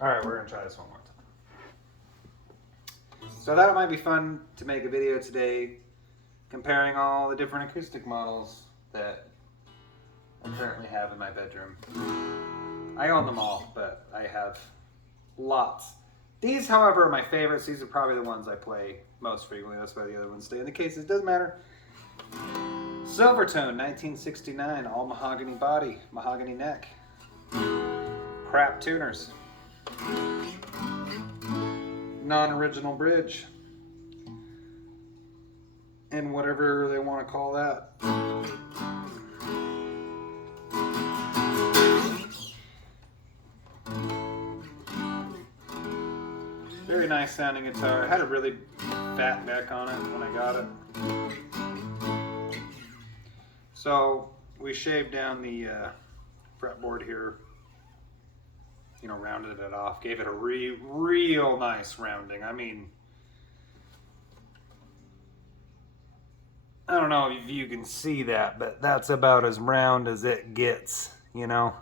All right, we're gonna try this one more time. So I thought it might be fun to make a video today comparing all the different acoustic models that I currently have in my bedroom. I own them all, but I have lots. These, however, are my favorites. These are probably the ones I play most frequently. That's why the other ones stay in the cases. Doesn't matter. Silvertone, 1969, all mahogany body, mahogany neck. Crap tuners. Non-original bridge. And whatever they want to call that. Very nice sounding guitar. It had a really fat neck on it when I got it. So we shaved down the fretboard here, you know, rounded it off, gave it a real nice rounding. I mean, I don't know if you can see that, but that's about as round as it gets, you know.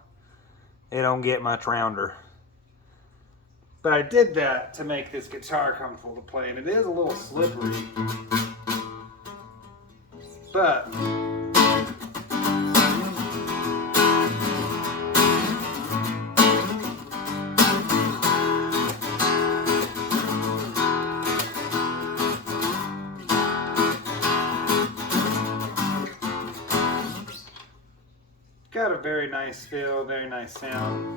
It don't get much rounder. But I did that to make this guitar comfortable to play, and it is a little slippery. But got a very nice feel, very nice sound.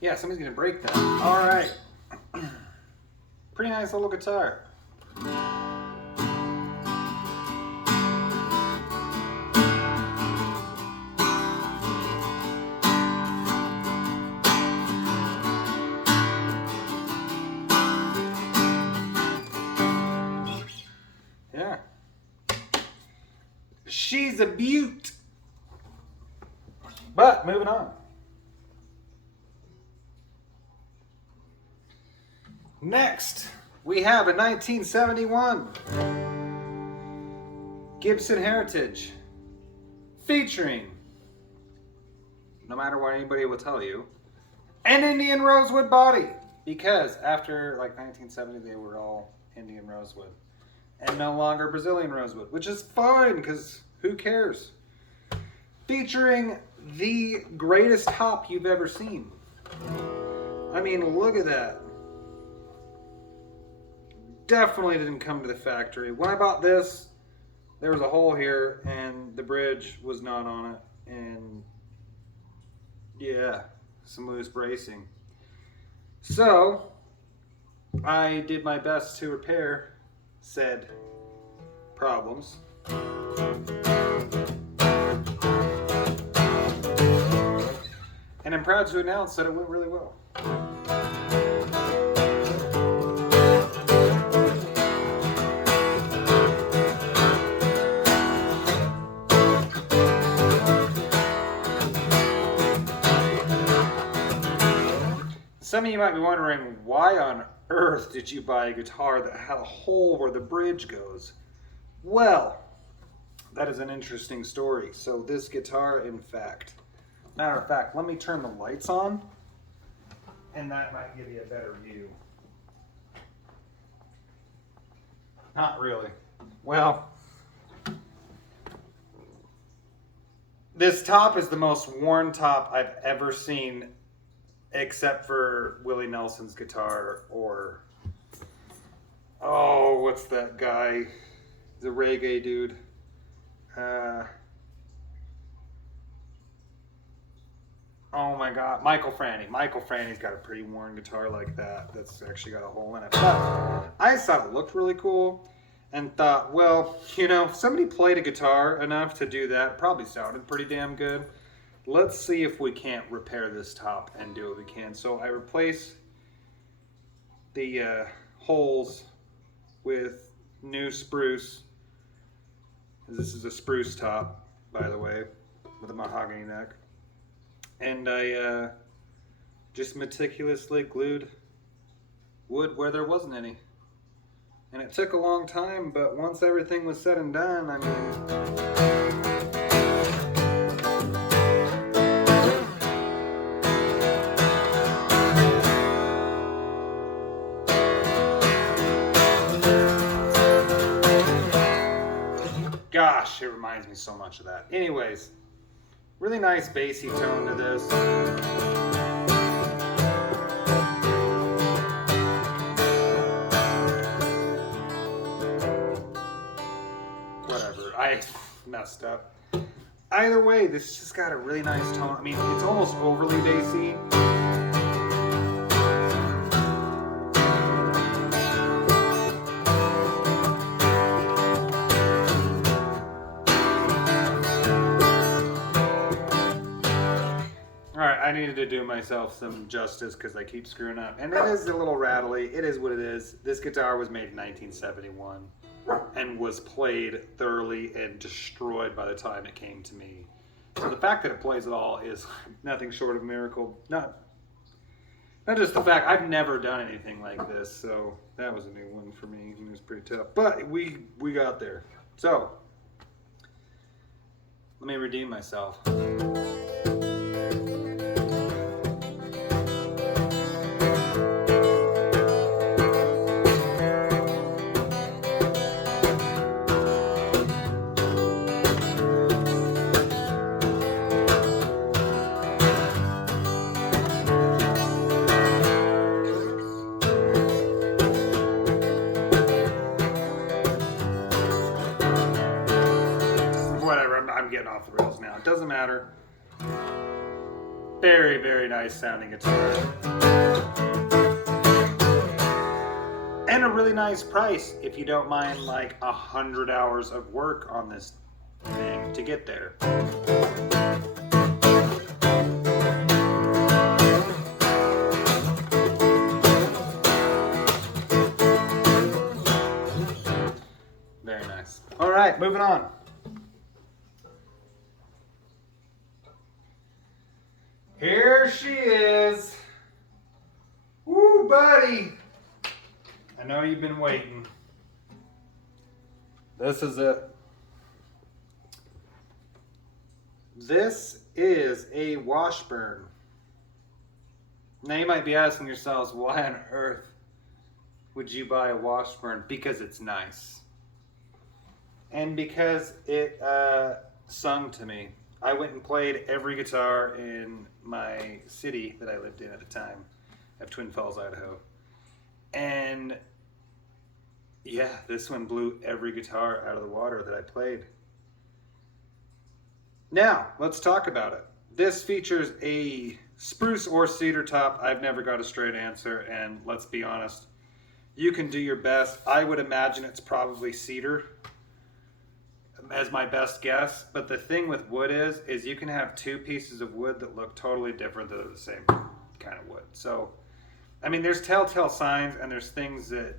Yeah, somebody's gonna break that. All right. Pretty nice little guitar. Yeah. She's a beaut. But moving on. Next, we have a 1971 Gibson Heritage featuring, no matter what anybody will tell you, an Indian rosewood body. Because after like 1970, they were all Indian rosewood and no longer Brazilian rosewood, which is fine because who cares? Featuring the greatest top you've ever seen. I mean, look at that. Definitely didn't come to the factory. When I bought this, there was a hole here and the bridge was not on it. And yeah, some loose bracing. So I did my best to repair said problems. And I'm proud to announce that it went really well. Some of you might be wondering, why on earth did you buy a guitar that had a hole where the bridge goes? Well, that is an interesting story. So this guitar, in fact, matter of fact, let me turn the lights on, and that might give you a better view. Not really. Well, this top is the most worn top I've ever seen, except for Willie Nelson's guitar, or, oh, what's that guy? The reggae dude. Oh my God, Michael Franti. Michael Franti's got a pretty worn guitar like that. That's actually got a hole in it. But I just thought it looked really cool and thought, well, you know, if somebody played a guitar enough to do that, it probably sounded pretty damn good. Let's see if we can't repair this top and do what we can. So I replaced the holes with new spruce. This is a spruce top, by the way, with a mahogany neck. And I Just meticulously glued wood where there wasn't any. And it took a long time, but once everything was said and done, I mean... Gosh, it reminds me so much of that. Anyways, really nice bassy tone to this. Whatever, I messed up. Either way, this just got a really nice tone. I mean, it's almost overly bassy. Alright, I needed to do myself some justice because I keep screwing up. And it is a little rattly. It is what it is. This guitar was made in 1971 and was played thoroughly and destroyed by the time it came to me. So the fact that it plays at all is nothing short of a miracle. Not just the fact, I've never done anything like this, so that was a new one for me. It was pretty tough. But we got there. So, let me redeem myself. I'm getting off the rails now. It doesn't matter. Very, very nice sounding guitar. And a really nice price if you don't mind like 100 hours of work on this thing to get there. Very nice. All right, moving on. Here she is. Woo, buddy. I know you've been waiting. This is it. This is a Washburn. Now you might be asking yourselves, why on earth would you buy a Washburn? Because it's nice. And because it sung to me. I went and played every guitar in my city that I lived in at the time, of Twin Falls, Idaho. And yeah, this one blew every guitar out of the water that I played. Now, let's talk about it. This features a spruce or cedar top. I've never got a straight answer, and let's be honest, you can do your best. I would imagine it's probably cedar as my best guess, but the thing with wood is you can have two pieces of wood that look totally different that are the same kind of wood. So, I mean, there's telltale signs and there's things that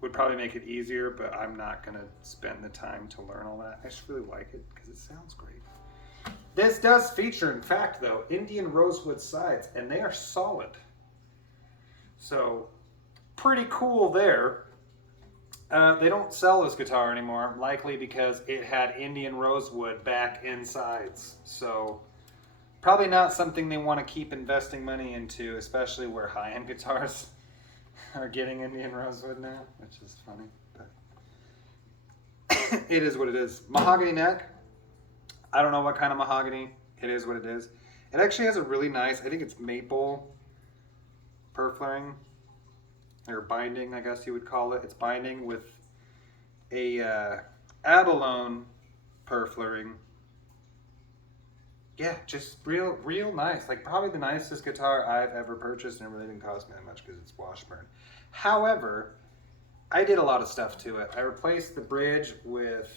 would probably make it easier, but I'm not gonna spend the time to learn all that. I just really like it because it sounds great. This does feature, in fact, though, Indian rosewood sides, and they are solid. So, pretty cool there. They don't sell this guitar anymore, likely because it had Indian rosewood back insides. So probably not something they want to keep investing money into, especially where high-end guitars are getting Indian rosewood now, which is funny. But it is what it is. Mahogany neck. I don't know what kind of mahogany. It is what it is. It actually has a really nice, I think it's maple purfling. Or binding, I guess you would call it. It's binding with a abalone purfling. Yeah, just real nice. Like probably the nicest guitar I've ever purchased, and it really didn't cost me that much because it's Washburn. However, I did a lot of stuff to it. I replaced the bridge with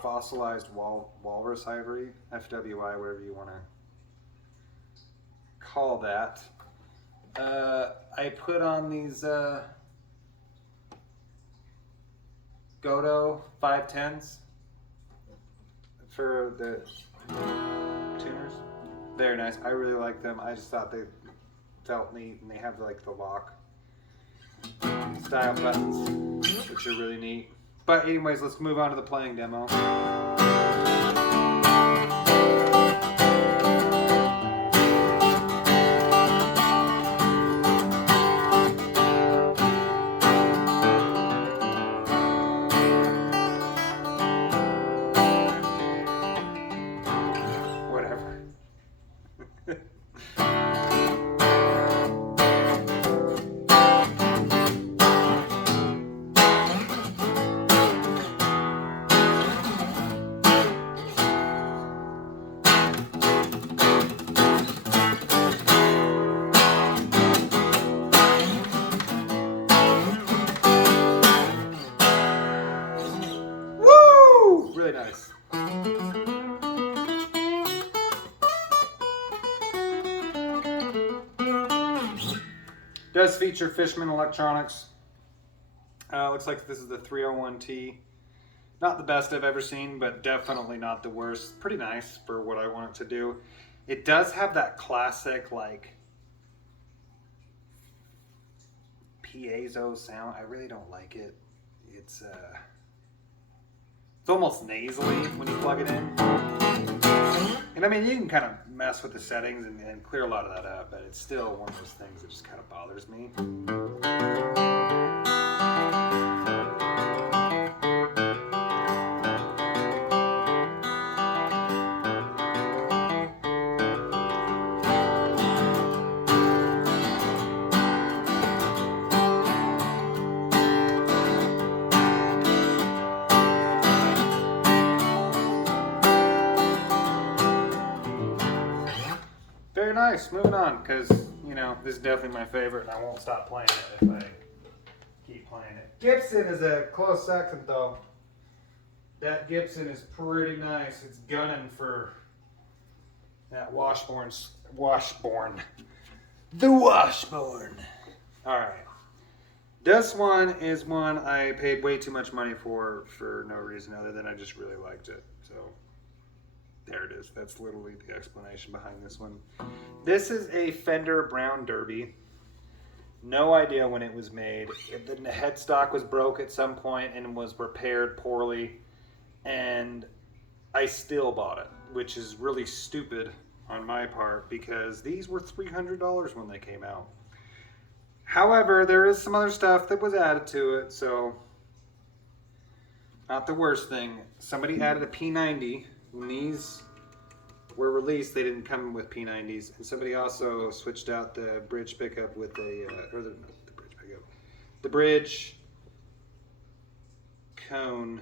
fossilized walrus ivory, FWI, whatever you want to call that. I put on these Godo 510s for the tuners. Very nice. I really like them. I just thought they felt neat, and they have like the lock style buttons, which are really neat. But anyways, let's move on to the playing demo. Really nice. Does feature Fishman electronics. Looks like this is the 301T. Not the best I've ever seen, but definitely not the worst. Pretty nice for what I want it to do. It does have that classic like piezo sound. I really don't like it. It's almost nasally when you plug it in. And I mean, you can kind of mess with the settings and clear a lot of that up, but it's still one of those things that just kind of bothers me. Very nice. Moving on, because, you know, this is definitely my favorite, and I won't stop playing it if I keep playing it. Gibson is a close second, though. That Gibson is pretty nice. It's gunning for that Washburn. The Washburn. All right. This one is one I paid way too much money for no reason other than I just really liked it. So there it is. That's literally the explanation behind this one. This is a Fender Brown Derby. No idea when it was made. The headstock was broke at some point and was repaired poorly. And I still bought it, which is really stupid on my part because these were $300 when they came out. However, there is some other stuff that was added to it, so not the worst thing. Somebody added a P90. When these were released, they didn't come with P90s, and somebody also switched out the bridge pickup with the bridge cone.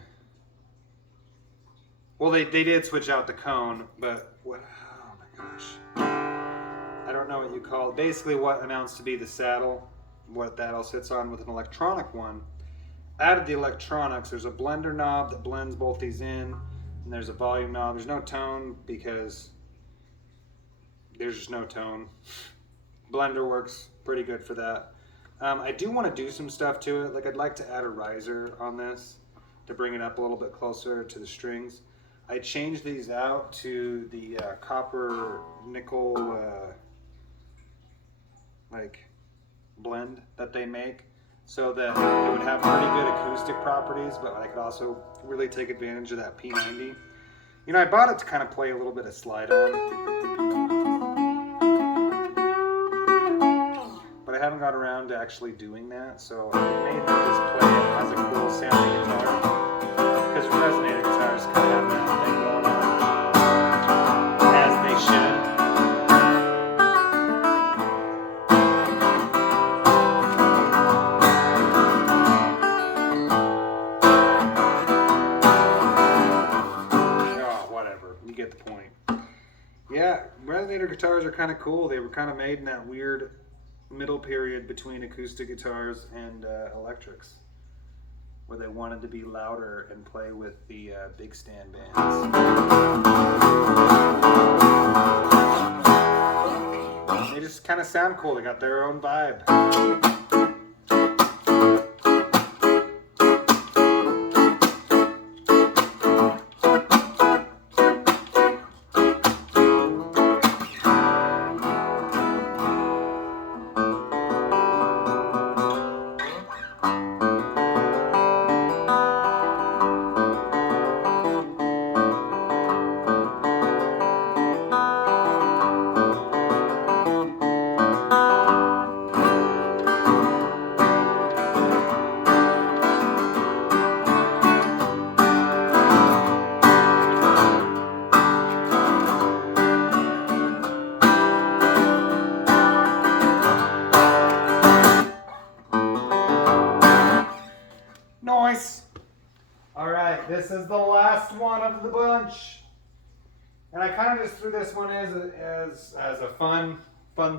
Well, they did switch out the cone, but what? Oh my gosh, I don't know what you call it. Basically, what amounts to be the saddle, what that all sits on with an electronic one. Added the electronics. There's a blender knob that blends both these in. And there's a volume knob. There's no tone because there's just no tone. Blender works pretty good for that. I do want to do some stuff to it. Like I'd like to add a riser on this to bring it up a little bit closer to the strings. I changed these out to the copper nickel like blend that they make, so that it would have pretty good acoustic properties, but I could also really take advantage of that P90. You know, I bought it to kind of play a little bit of slide on, but I haven't got around to actually doing that, so I made just play it as a cool sounding guitar, because resonator guitars kind of have that thing going on, as they should. Yeah, resonator guitars are kind of cool. They were kind of made in that weird middle period between acoustic guitars and electrics, where they wanted to be louder and play with the big stand bands. They just kind of sound cool. They got their own vibe. this is the last one of the bunch. And I kind of just threw this one as a fun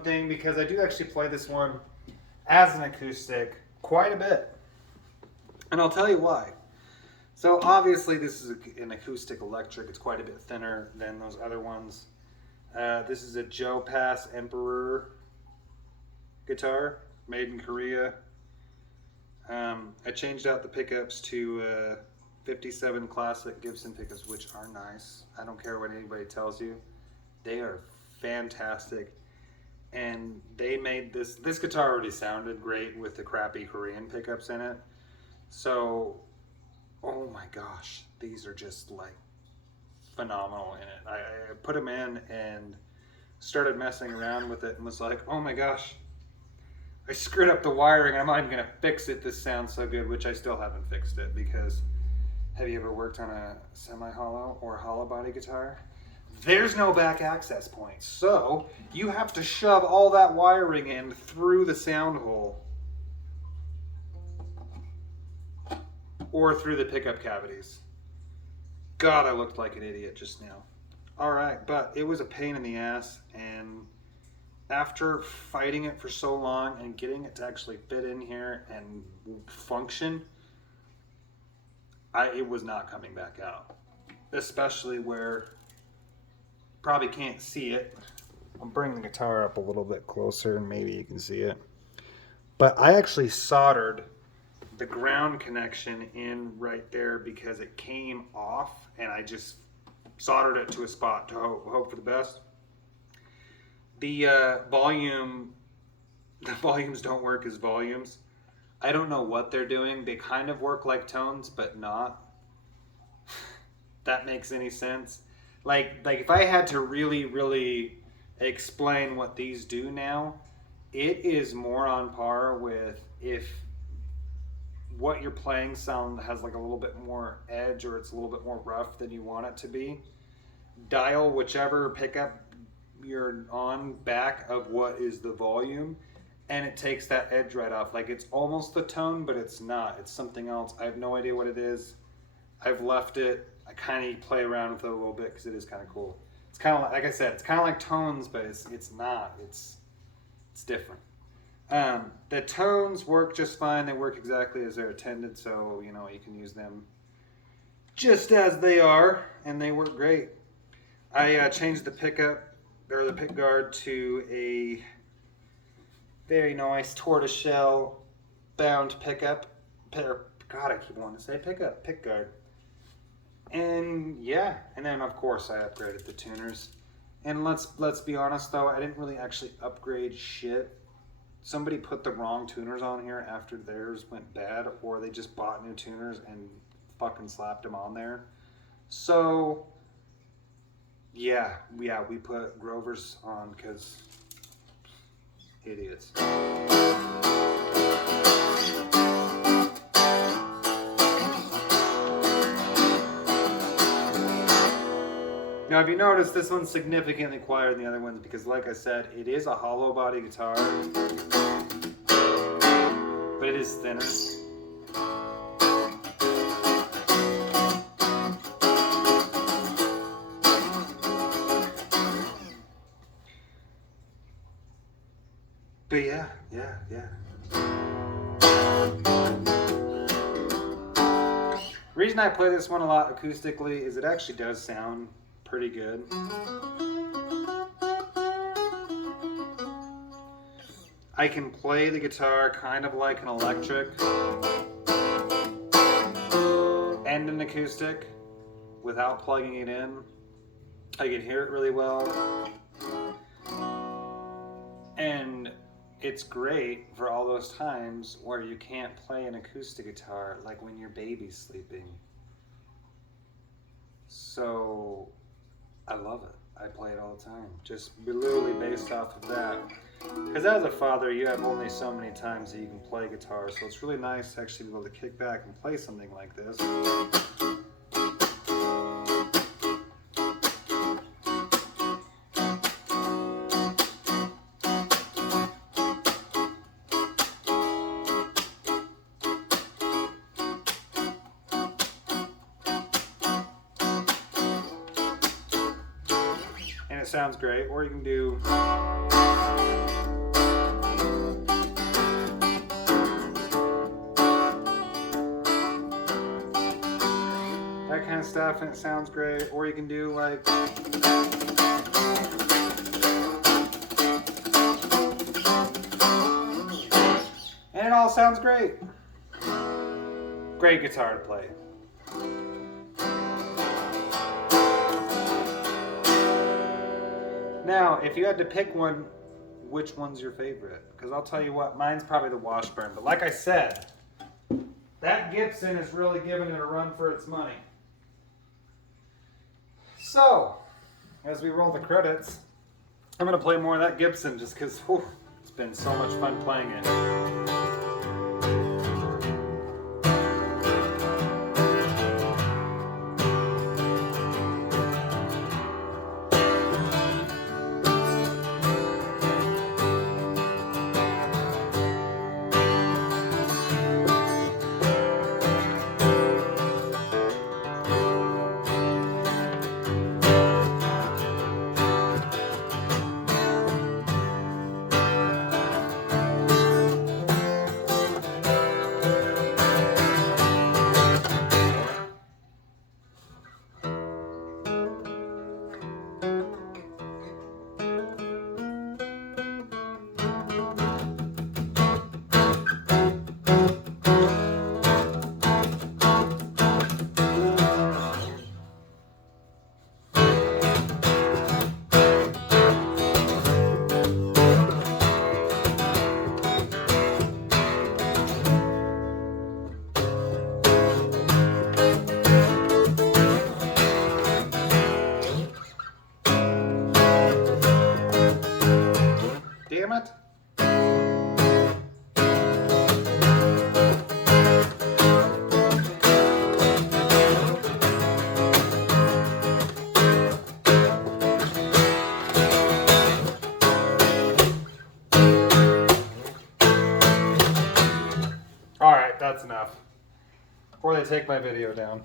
thing because I do actually play this one as an acoustic quite a bit. And I'll tell you why. So obviously this is an acoustic electric. It's quite a bit thinner than those other ones. This is a Joe Pass Emperor guitar made in Korea. I changed out the pickups to 57 classic Gibson pickups, which are nice. I don't care what anybody tells you. They are fantastic. And they made this guitar already sounded great with the crappy Korean pickups in it. So, oh my gosh, these are just like phenomenal in it. I put them in and started messing around with it and was like, oh my gosh, I screwed up the wiring. I'm not even gonna fix it. This sounds so good, which I still haven't fixed it because have you ever worked on a semi-hollow or hollow body guitar? There's no back access point. So you have to shove all that wiring in through the sound hole or through the pickup cavities. God, I looked like an idiot just now. All right, but it was a pain in the ass, and after fighting it for so long and getting it to actually fit in here and function, it was not coming back out. Especially where you probably can't see it. I'll bring the guitar up a little bit closer and maybe you can see it. But I actually soldered the ground connection in right there because it came off, and I just soldered it to a spot to hope for the best. The volumes don't work as volumes. I don't know what they're doing. They kind of work like tones, but not. That makes any sense. Like if I had to really explain what these do now, it is more on par with if what you're playing sound has like a little bit more edge or it's a little bit more rough than you want it to be. Dial whichever pickup you're on back of what is the volume, and it takes that edge right off. Like it's almost the tone, but it's not. It's something else. I have no idea what it is. I've left it. I kind of play around with it a little bit because it is kind of cool. It's kind of like I said, it's kind of like tones, but it's not. It's different. The tones work just fine. They work exactly as they're intended, so you know you can use them just as they are, and they work great. I changed the pickup or the pick guard to a very nice tortoiseshell bound pickup. God, I keep wanting to say pickup, pick guard. And yeah, and then of course I upgraded the tuners. And let's be honest though, I didn't really actually upgrade shit. Somebody put the wrong tuners on here after theirs went bad, or they just bought new tuners and fucking slapped them on there. So yeah, we put Grovers on because idiots. Now, if you notice, this one's significantly quieter than the other ones because, like I said, it is a hollow body guitar, but it is thinner. But yeah. The reason I play this one a lot acoustically is it actually does sound pretty good. I can play the guitar kind of like an electric and an acoustic without plugging it in. I can hear it really well. And it's great for all those times where you can't play an acoustic guitar, like when your baby's sleeping. So I love it. I play it all the time, just literally based off of that. Because as a father, you have only so many times that you can play guitar, so it's really nice to actually be able to kick back and play something like this. sounds great, or you can do that kind of stuff and it sounds great, or you can do like and it all sounds great. Great guitar to play. Now, if you had to pick one, which one's your favorite? Because I'll tell you what, mine's probably the Washburn. But like I said, that Gibson is really giving it a run for its money. So, as we roll the credits, I'm going to play more of that Gibson just because it's been so much fun playing it. Damn it. All right, that's enough. Before they take my video down.